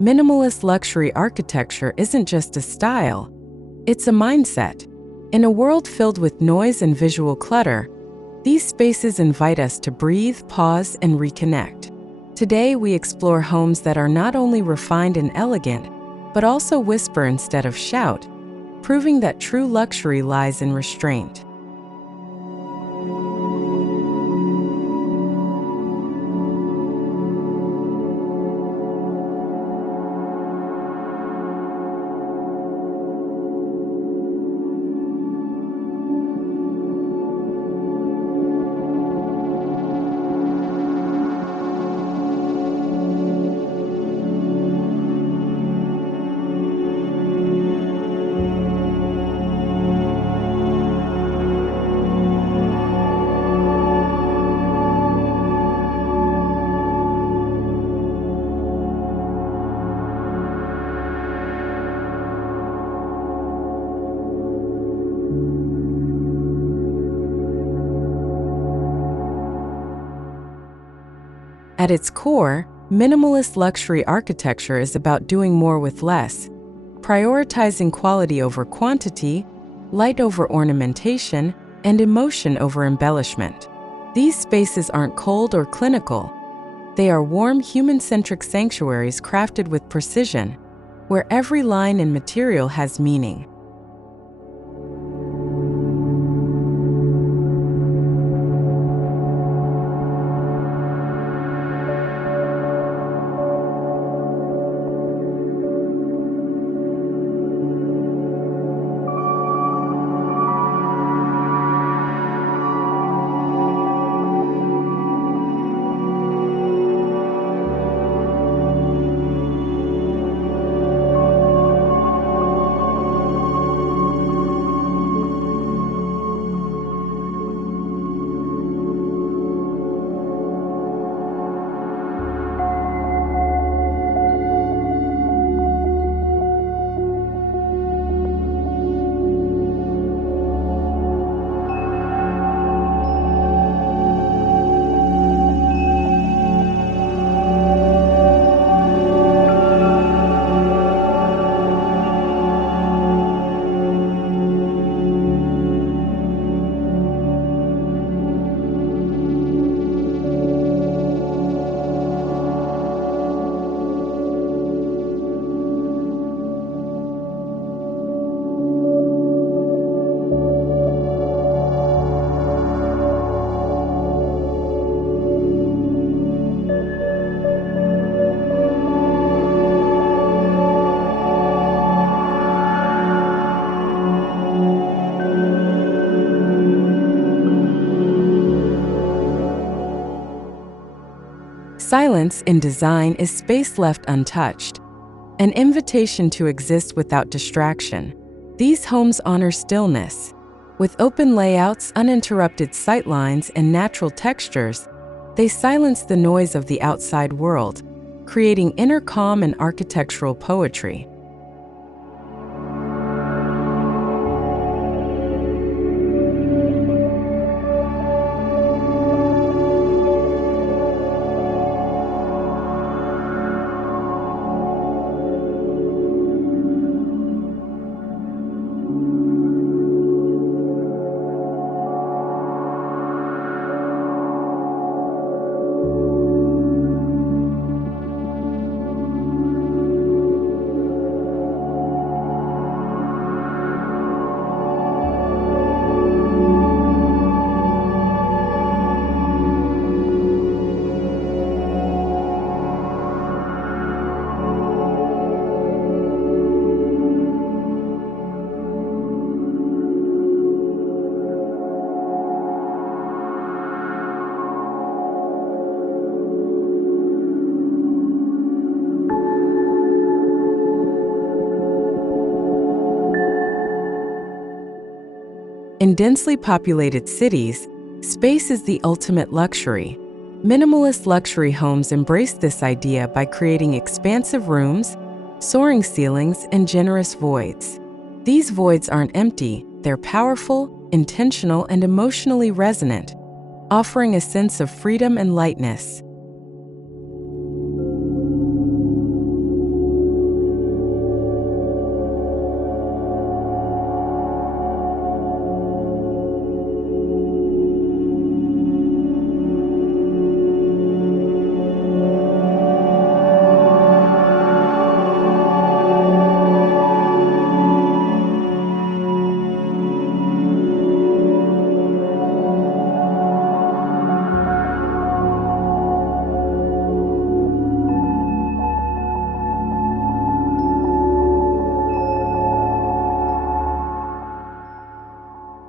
Minimalist luxury architecture isn't just a style, it's a mindset. In a world filled with noise and visual clutter, these spaces invite us to breathe, pause, and reconnect. Today, we explore homes that are not only refined and elegant, but also whisper instead of shout, proving that true luxury lies in restraint. At its core, minimalist luxury architecture is about doing more with less, prioritizing quality over quantity, light over ornamentation, and emotion over embellishment. These spaces aren't cold or clinical. They are warm, human-centric sanctuaries crafted with precision, where every line and material has meaning. Silence in design is space left untouched, an invitation to exist without distraction. These homes honor stillness. With open layouts, uninterrupted sightlines, and natural textures, they silence the noise of the outside world, creating inner calm and architectural poetry. In densely populated cities, space is the ultimate luxury. Minimalist luxury homes embrace this idea by creating expansive rooms, soaring ceilings, and generous voids. These voids aren't empty, they're powerful, intentional, and emotionally resonant, offering a sense of freedom and lightness.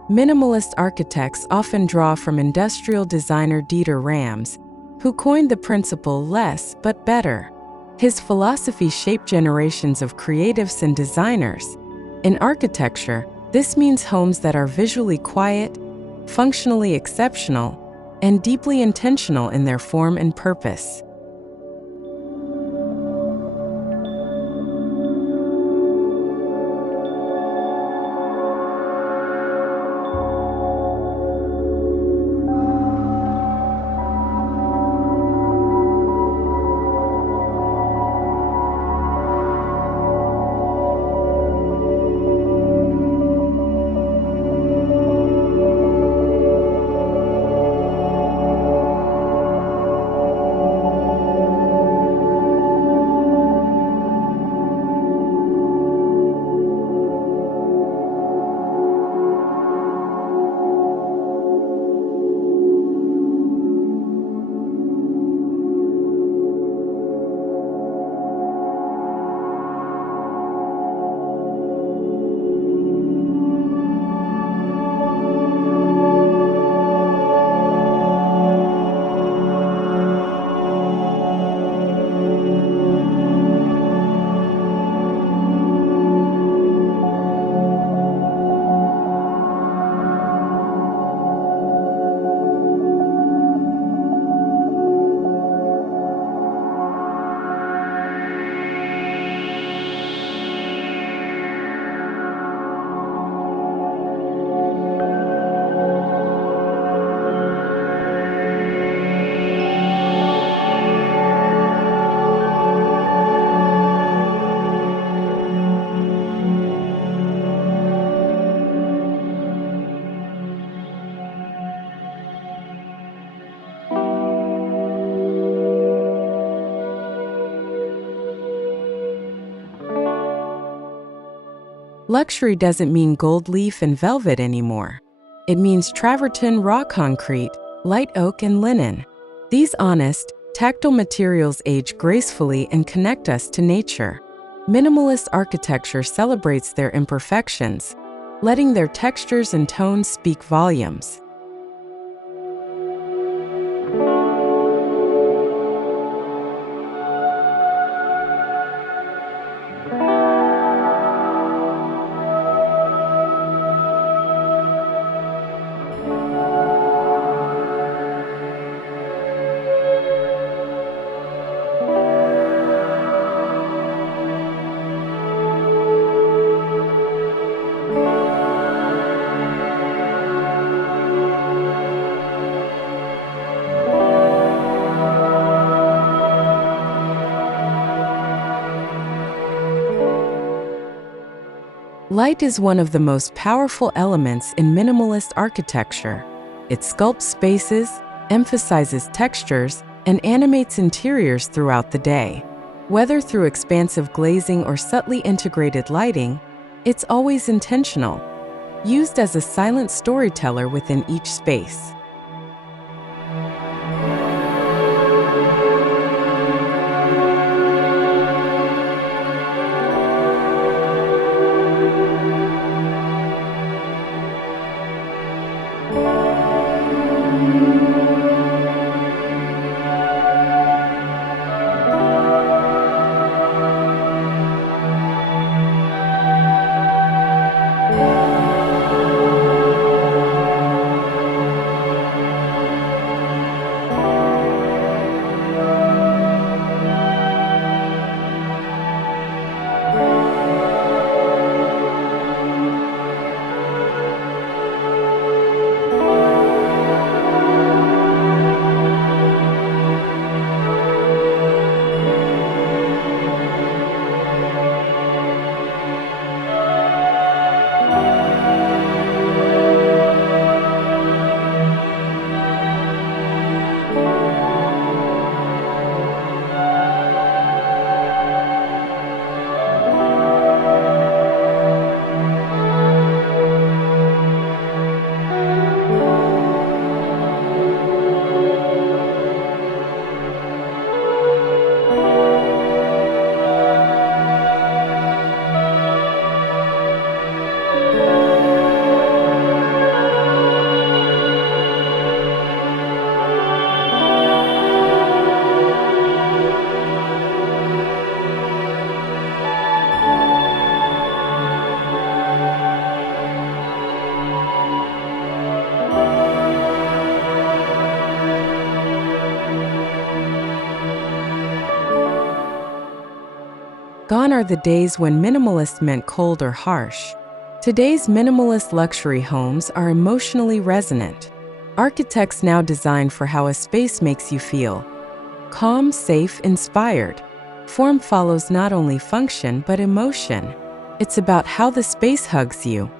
Minimalist architects often draw from industrial designer Dieter Rams, who coined the principle less but better. His philosophy shaped generations of creatives and designers. In architecture, this means homes that are visually quiet, functionally exceptional, and deeply intentional in their form and purpose. Luxury doesn't mean gold leaf and velvet anymore. It means travertine raw concrete, light oak and linen. These honest, tactile materials age gracefully and connect us to nature. Minimalist architecture celebrates their imperfections, letting their textures and tones speak volumes. Light is one of the most powerful elements in minimalist architecture. It sculpts spaces, emphasizes textures, and animates interiors throughout the day. Whether through expansive glazing or subtly integrated lighting, it's always intentional, used as a silent storyteller within each space. Gone are the days when minimalist meant cold or harsh. Today's minimalist luxury homes are emotionally resonant. Architects now design for how a space makes you feel. Calm, safe, inspired. Form follows not only function but emotion. It's about how the space hugs you.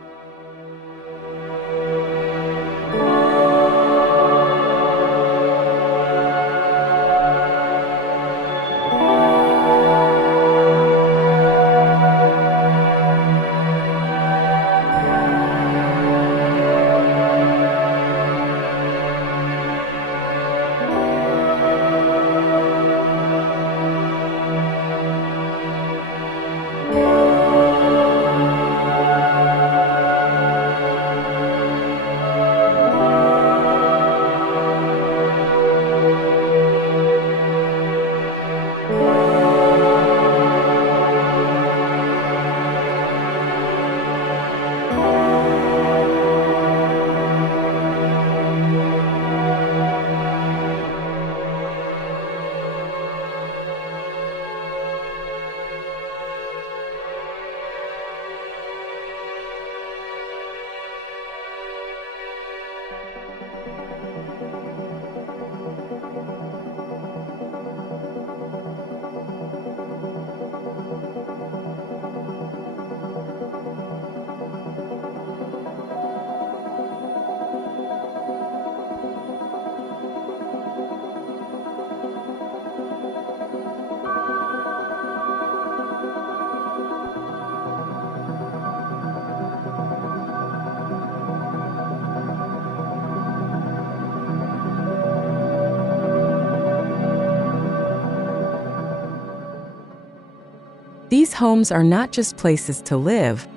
These homes are not just places to live,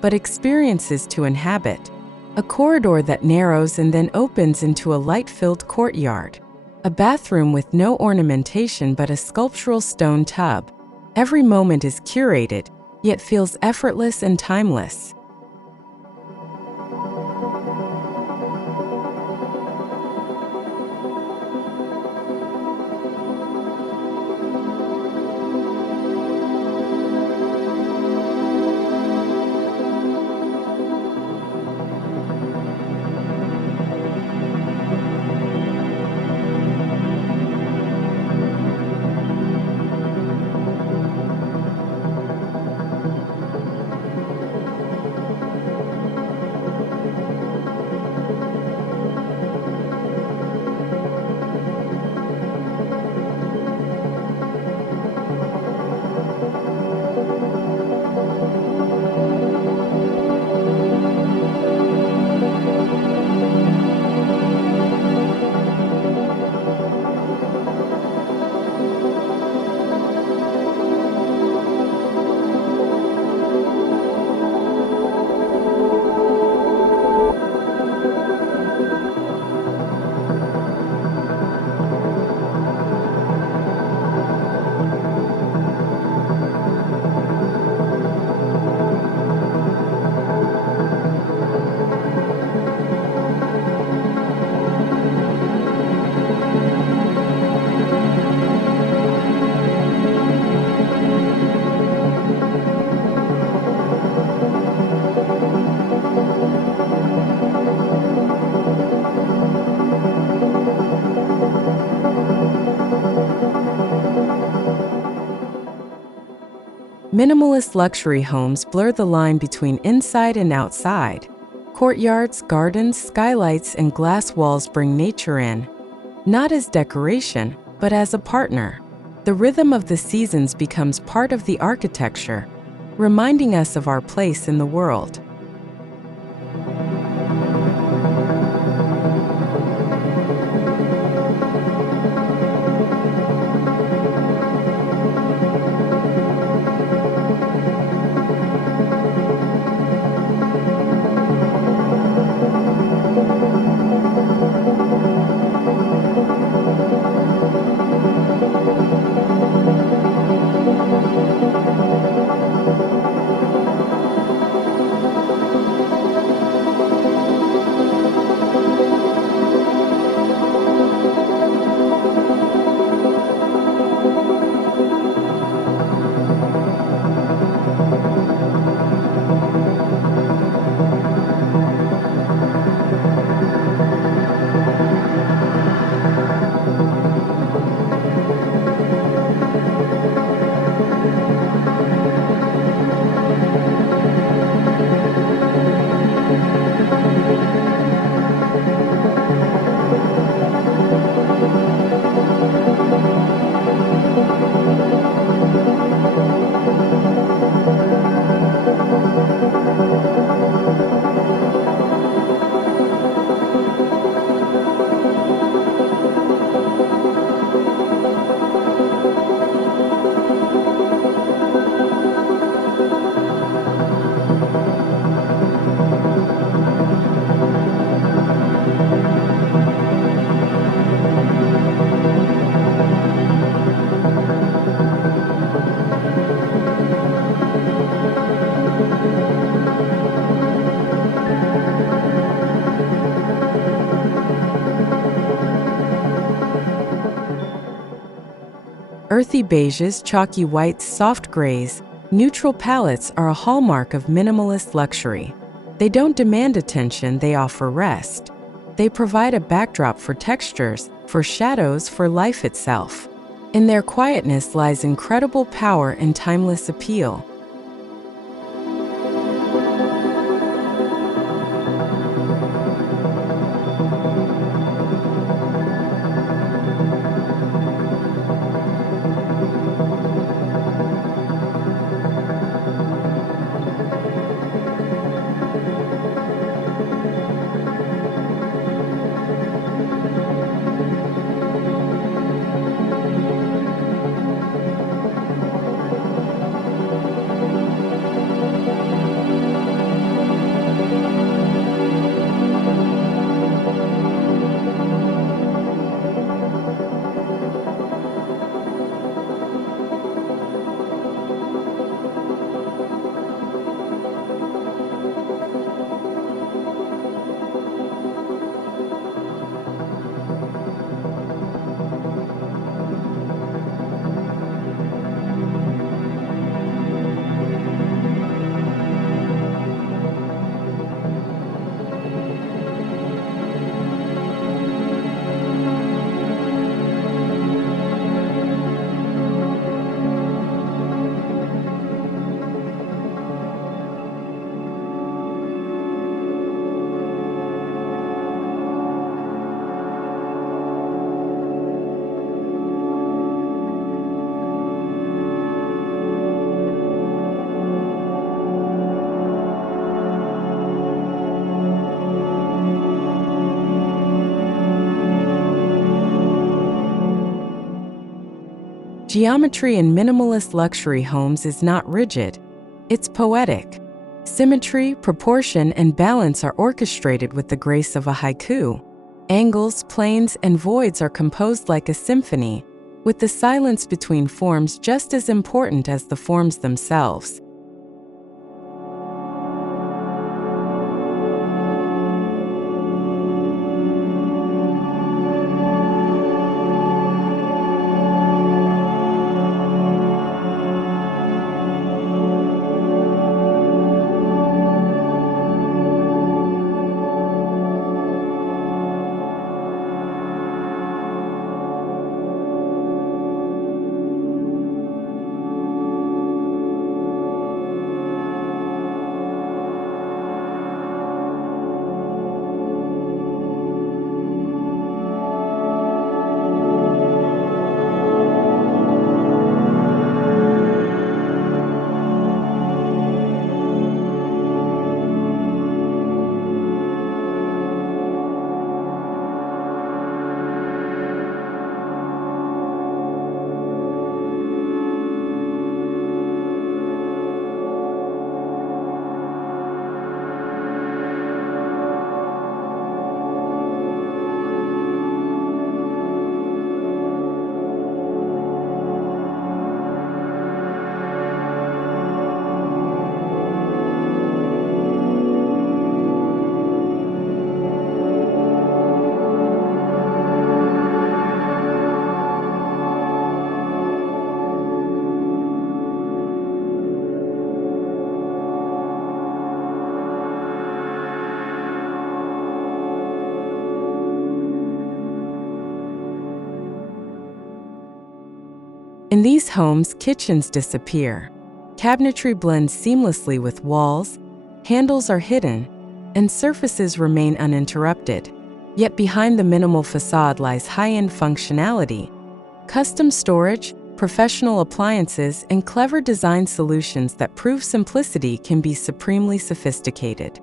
but experiences to inhabit. A corridor that narrows and then opens into a light-filled courtyard. A bathroom with no ornamentation but a sculptural stone tub. Every moment is curated, yet feels effortless and timeless. Minimalist luxury homes blur the line between inside and outside. Courtyards, gardens, skylights, and glass walls bring nature in, not as decoration, but as a partner. The rhythm of the seasons becomes part of the architecture, reminding us of our place in the world. Earthy beiges, chalky whites, soft grays, neutral palettes are a hallmark of minimalist luxury. They don't demand attention, they offer rest. They provide a backdrop for textures, for shadows, for life itself. In their quietness lies incredible power and timeless appeal. Geometry in minimalist luxury homes is not rigid, it's poetic. Symmetry, proportion, and balance are orchestrated with the grace of a haiku. Angles, planes, and voids are composed like a symphony, with the silence between forms just as important as the forms themselves. In these homes, kitchens disappear. Cabinetry blends seamlessly with walls, handles are hidden, and surfaces remain uninterrupted. Yet behind the minimal facade lies high-end functionality, custom storage, professional appliances, and clever design solutions that prove simplicity can be supremely sophisticated.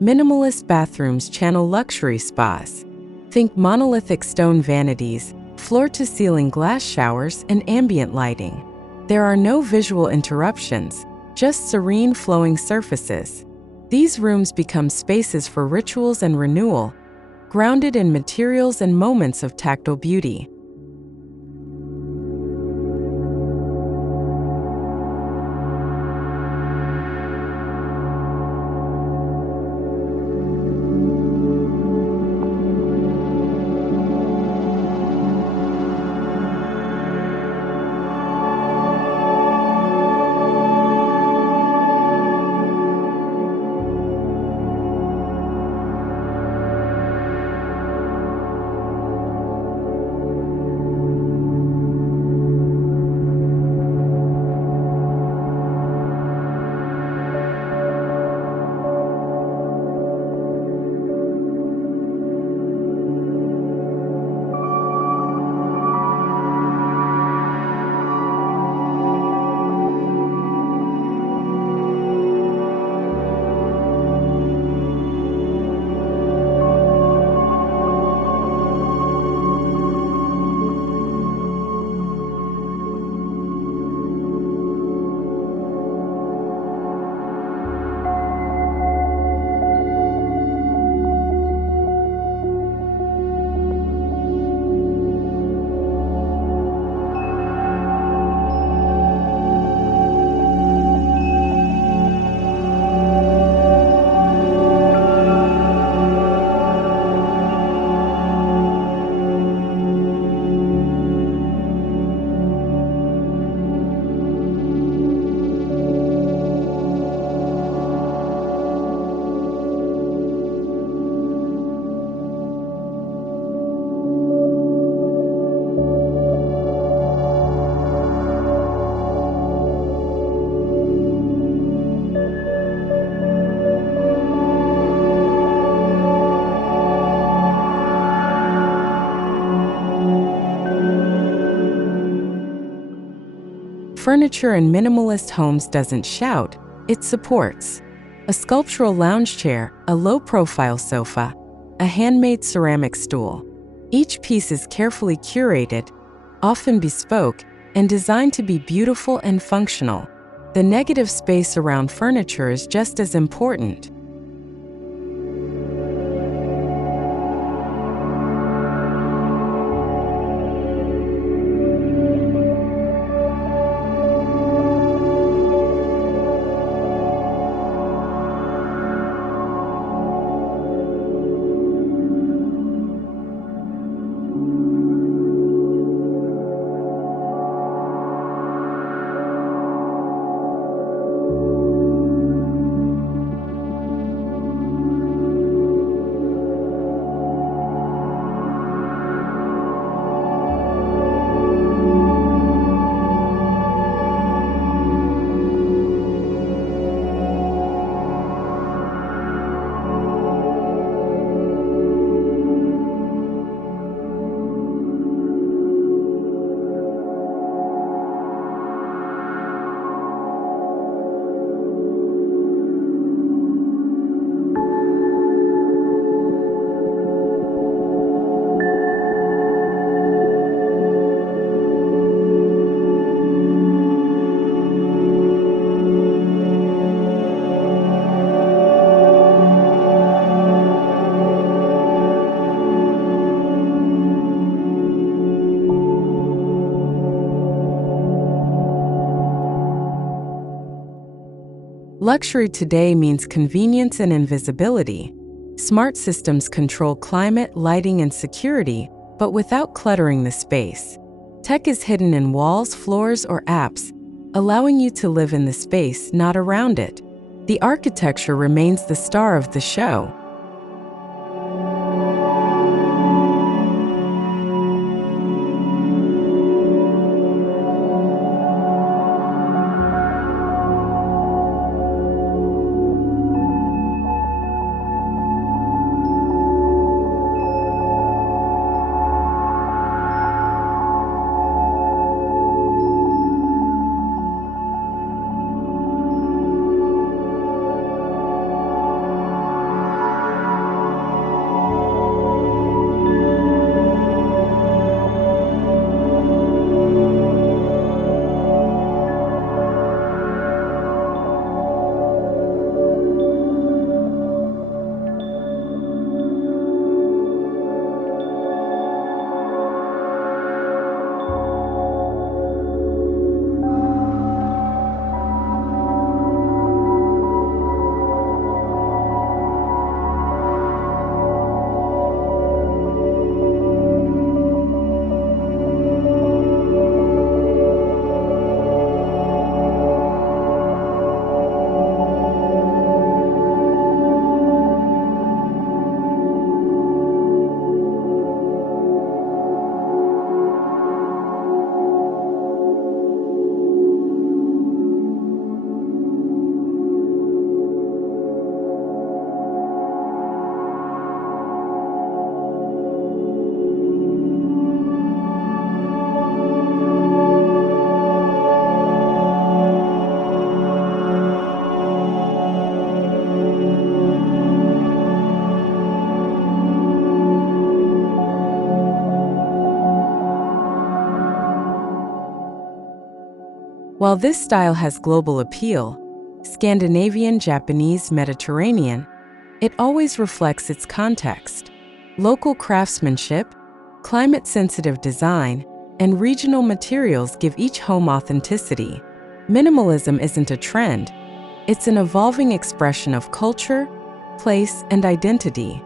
Minimalist bathrooms channel luxury spas. Think monolithic stone vanities, floor-to-ceiling glass showers, and ambient lighting. There are no visual interruptions, just serene flowing surfaces. These rooms become spaces for rituals and renewal, grounded in materials and moments of tactile beauty. Furniture in minimalist homes doesn't shout, it supports. A sculptural lounge chair, a low-profile sofa, a handmade ceramic stool. Each piece is carefully curated, often bespoke, and designed to be beautiful and functional. The negative space around furniture is just as important. Luxury today means convenience and invisibility. Smart systems control climate, lighting, and security, but without cluttering the space. Tech is hidden in walls, floors, or apps, allowing you to live in the space, not around it. The architecture remains the star of the show. While this style has global appeal, Scandinavian, Japanese, Mediterranean, it always reflects its context. Local craftsmanship, climate-sensitive design, and regional materials give each home authenticity. Minimalism isn't a trend, it's an evolving expression of culture, place, and identity.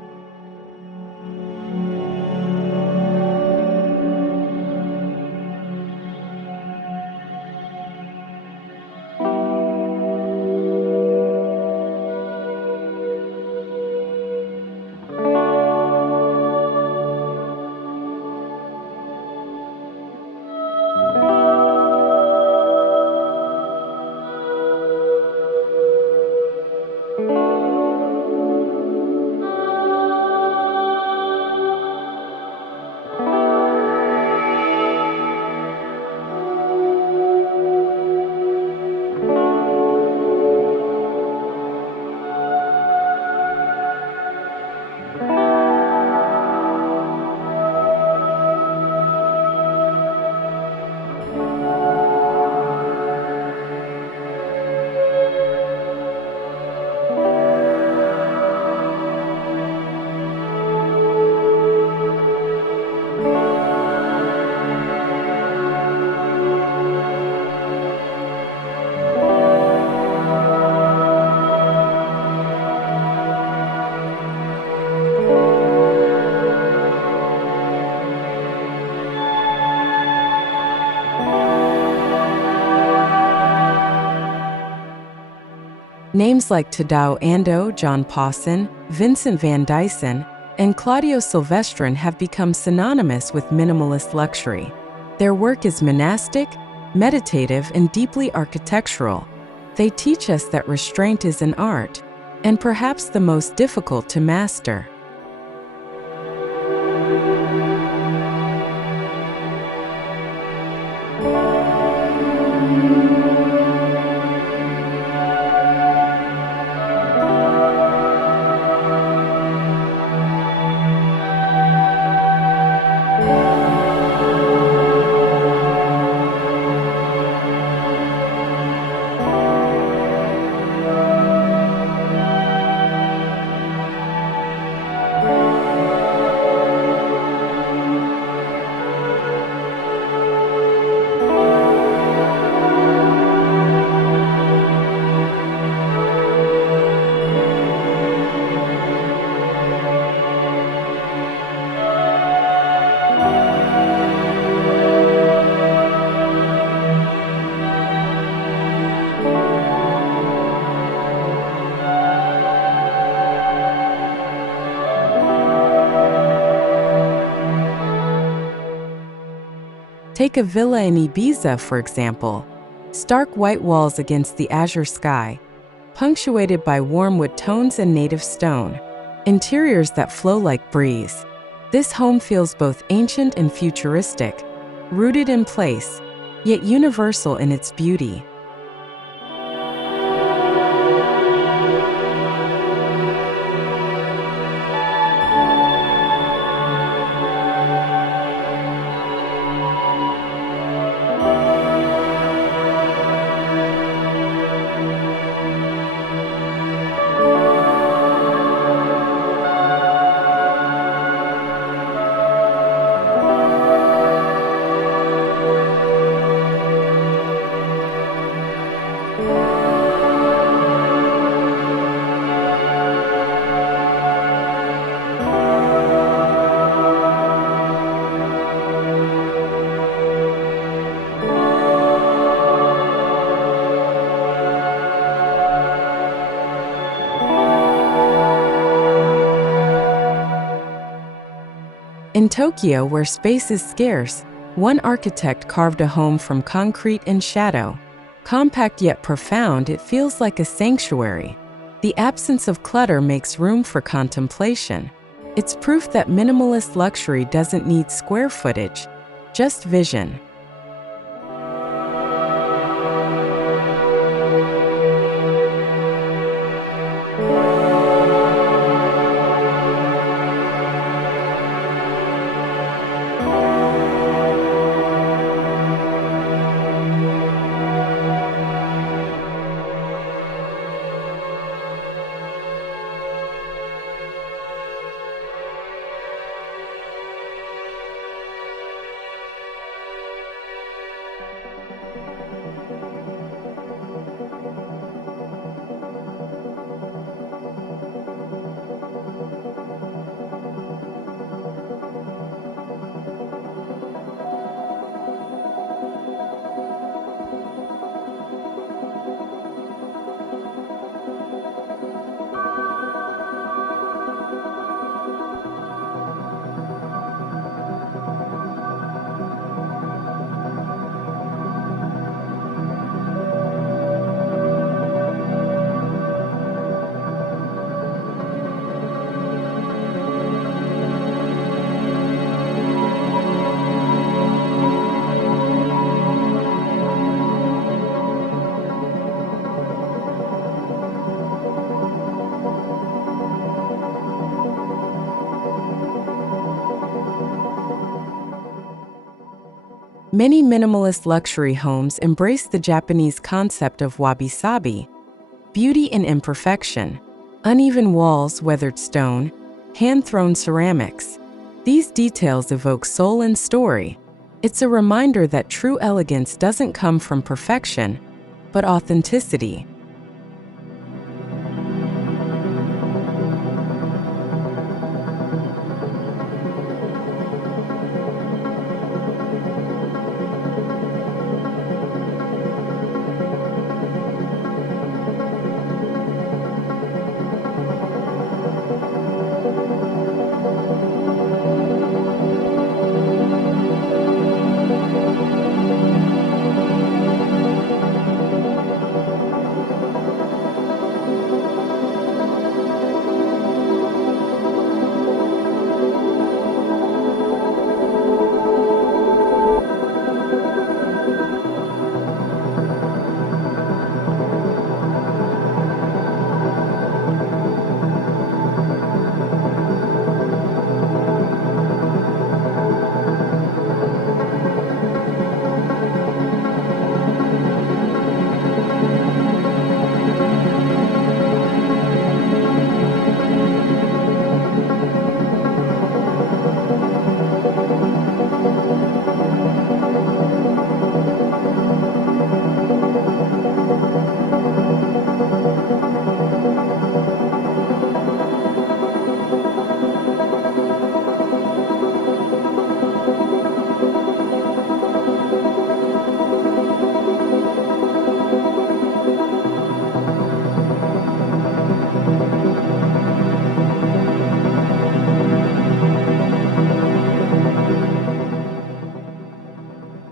Names like Tadao Ando, John Pawson, Vincent van Dyson, and Claudio Silvestrin have become synonymous with minimalist luxury. Their work is monastic, meditative, and deeply architectural. They teach us that restraint is an art, and perhaps the most difficult to master. Take a villa in Ibiza, for example. Stark white walls against the azure sky, punctuated by warm wood tones and native stone. Interiors that flow like breeze. This home feels both ancient and futuristic, rooted in place, yet universal in its beauty. In Tokyo, where space is scarce, one architect carved a home from concrete and shadow. Compact yet profound, it feels like a sanctuary. The absence of clutter makes room for contemplation. It's proof that minimalist luxury doesn't need square footage, just vision. Many minimalist luxury homes embrace the Japanese concept of Wabi-Sabi, beauty in imperfection, uneven walls, weathered stone, hand-thrown ceramics. These details evoke soul and story. It's a reminder that true elegance doesn't come from perfection, but authenticity.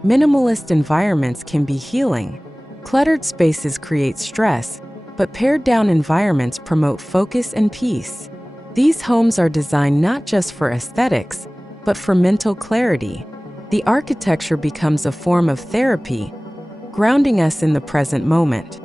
Minimalist environments can be healing. Cluttered spaces create stress, but pared-down environments promote focus and peace. These homes are designed not just for aesthetics, but for mental clarity. The architecture becomes a form of therapy, grounding us in the present moment.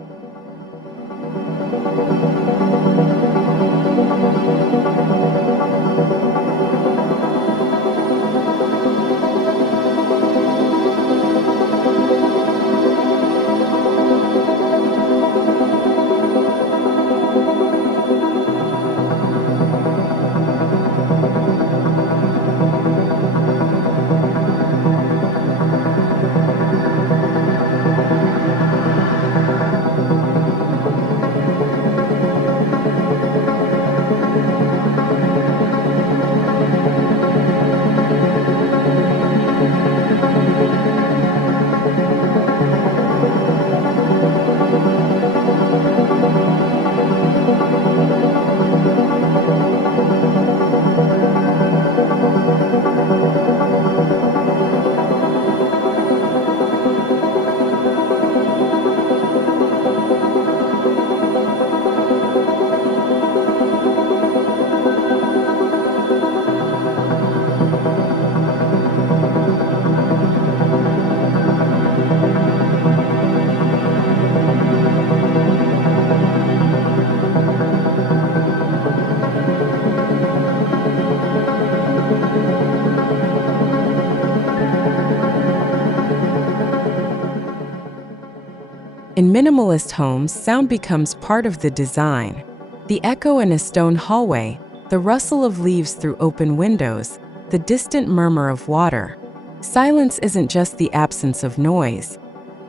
In minimalist homes, sound becomes part of the design. The echo in a stone hallway, the rustle of leaves through open windows, the distant murmur of water. Silence isn't just the absence of noise,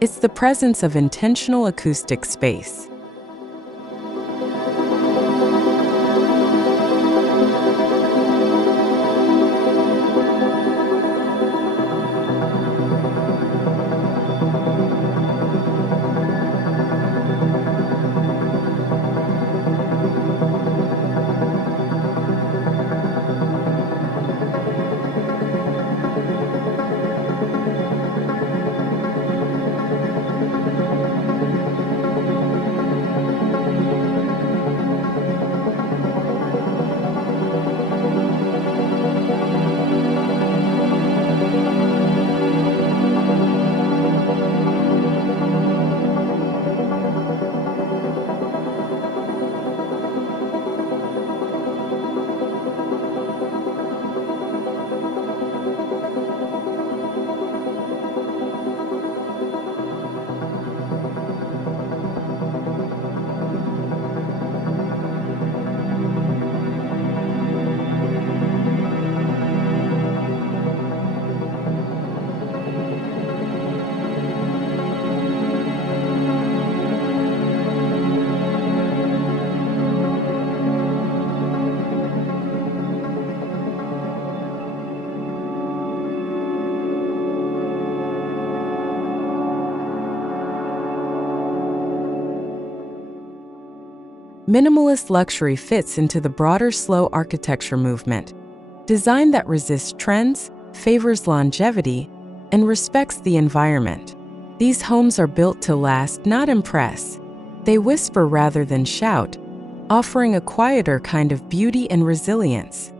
it's the presence of intentional acoustic space. Minimalist luxury fits into the broader slow architecture movement. Design that resists trends, favors longevity, and respects the environment. These homes are built to last, not impress. They whisper rather than shout, offering a quieter kind of beauty and resilience.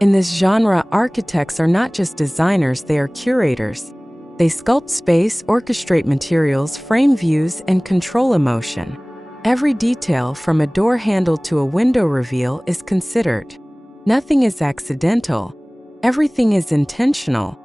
In this genre, architects are not just designers, they are curators. They sculpt space, orchestrate materials, frame views, and control emotion. Every detail, from a door handle to a window reveal, is considered. Nothing is accidental. Everything is intentional.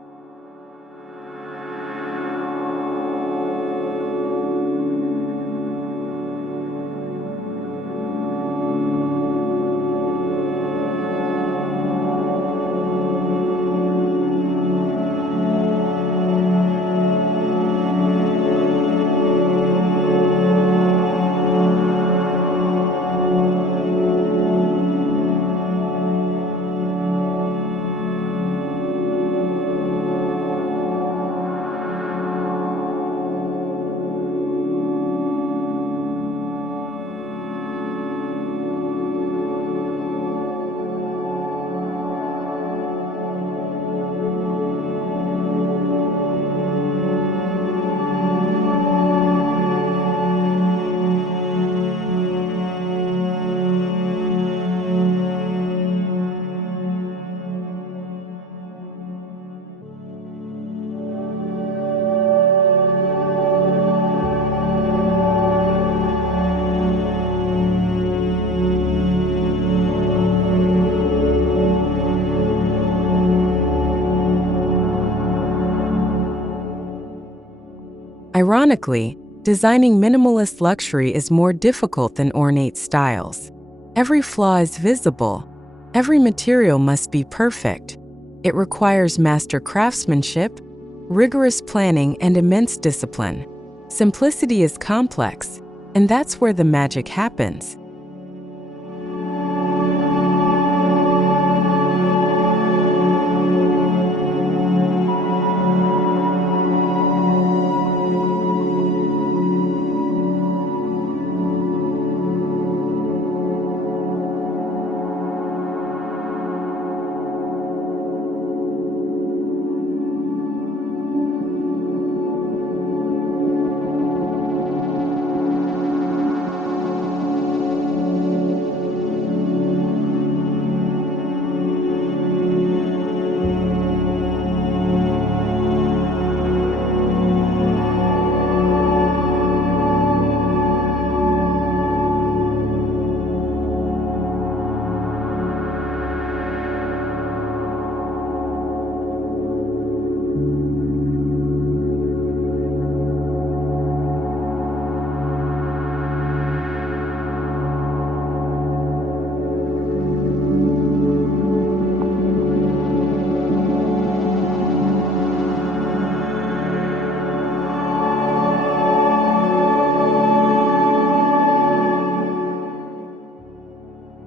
Ironically, designing minimalist luxury is more difficult than ornate styles. Every flaw is visible. Every material must be perfect. It requires master craftsmanship, rigorous planning, and immense discipline. Simplicity is complex, and that's where the magic happens.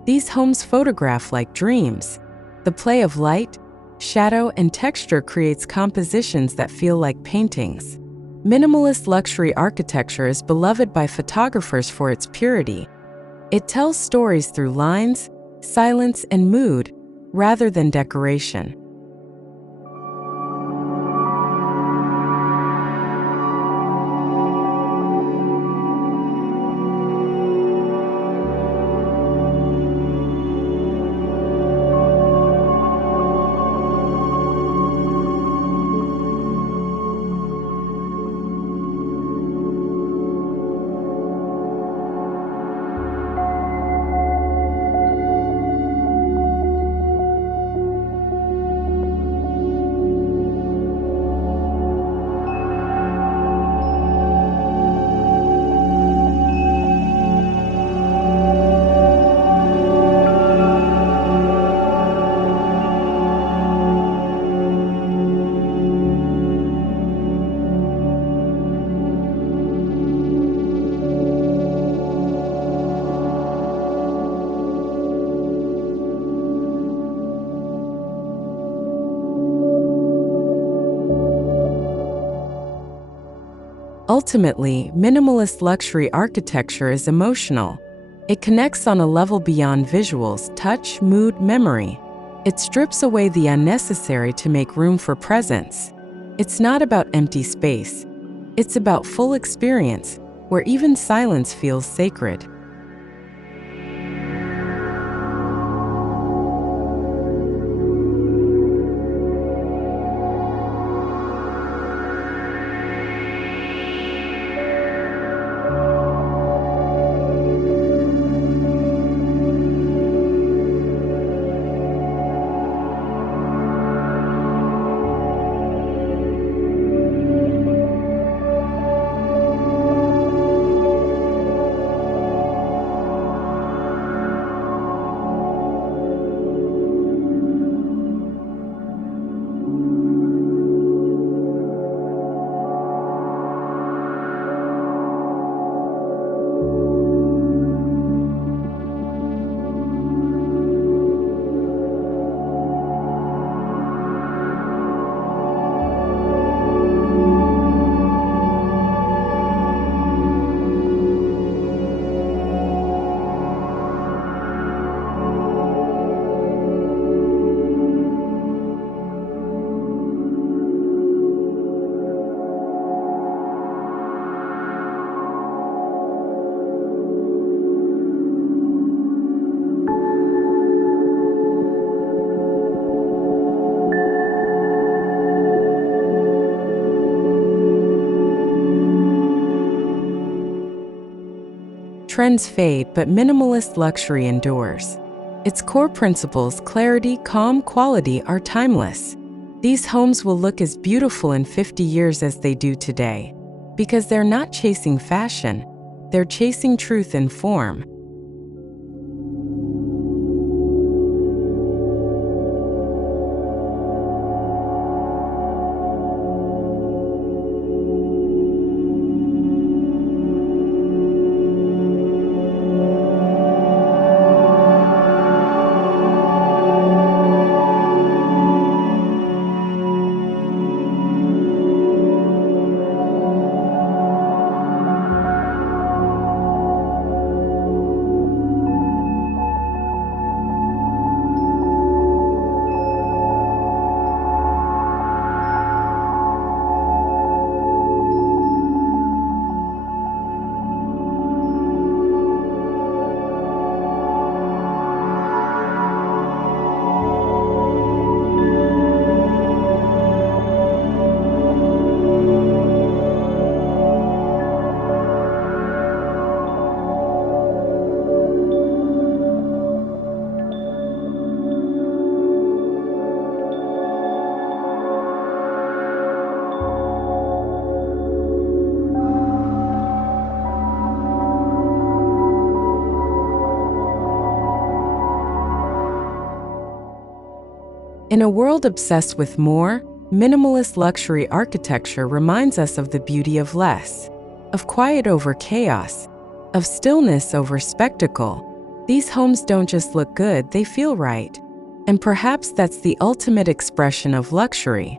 These homes photograph like dreams. The play of light, shadow, and texture creates compositions that feel like paintings. Minimalist luxury architecture is beloved by photographers for its purity. It tells stories through lines, silence, and mood, rather than decoration. Ultimately, minimalist luxury architecture is emotional. It connects on a level beyond visuals, touch, mood, memory. It strips away the unnecessary to make room for presence. It's not about empty space. It's about full experience, where even silence feels sacred. Trends fade, but minimalist luxury endures. Its core principles, clarity, calm, quality, are timeless. These homes will look as beautiful in 50 years as they do today, because they're not chasing fashion, they're chasing truth in form. In a world obsessed with more, minimalist luxury architecture reminds us of the beauty of less, of quiet over chaos, of stillness over spectacle. These homes don't just look good, they feel right. And perhaps that's the ultimate expression of luxury.